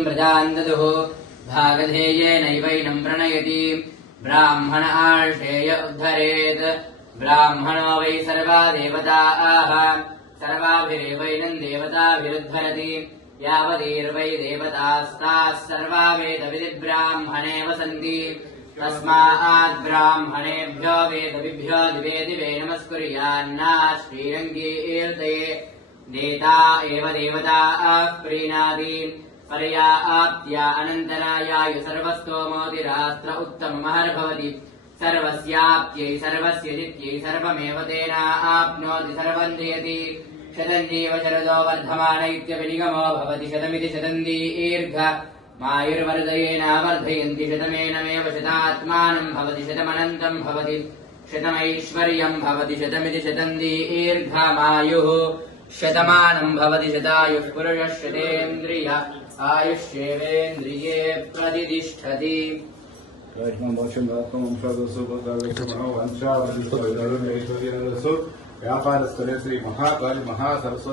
वीर्यम् प्रजाम् ददुः भागधेयेनैवैनम् प्रणयति ब्राह्मण आर्षेय उद्धरेत् ब्राह्मणो वै सर्वा देवताः सर्वाभिरेवैनम् देवताभिरुद्धरति यावतीर्वै देवतास्ताः सर्वा वेदविधिब्राह्मणे वसन्ति तस्मात् ब्राह्मणेभ्यो वेदविभ्यो दिवे दिवे नमस्कुर्यान्ना श्रीरङ्गीर्तये देता एव देवताः प्रीणाति पर्या आप्त्या अनन्तरायाय सर्वस्तोमोतिरास्त्र उत्तममहर्भवति सर्वस्याप्त्यै सर्वस्य नित्यै सर्वमेव तेना आप्नोति सर्वम् जयति शतञ्जीव शरदो वर्धमान इत्यभिनिगमो भवति शतमिति शतन्दीर्घ मायुर्वर्धयेन वर्धयन्ति शतमेनमेव शतात्मानम् भवति शतमनन्तम् भवति शतमैश्वर्यम् भवति शतमिति शतन्दीर्घमायुः शतमानम् भवति शतायुः पुरुषः शतेन्द्रिय आयुष्येवेन्द्रिये प्रतिष्ठति व्यापारस्थले श्री महाकाली महासरस्वती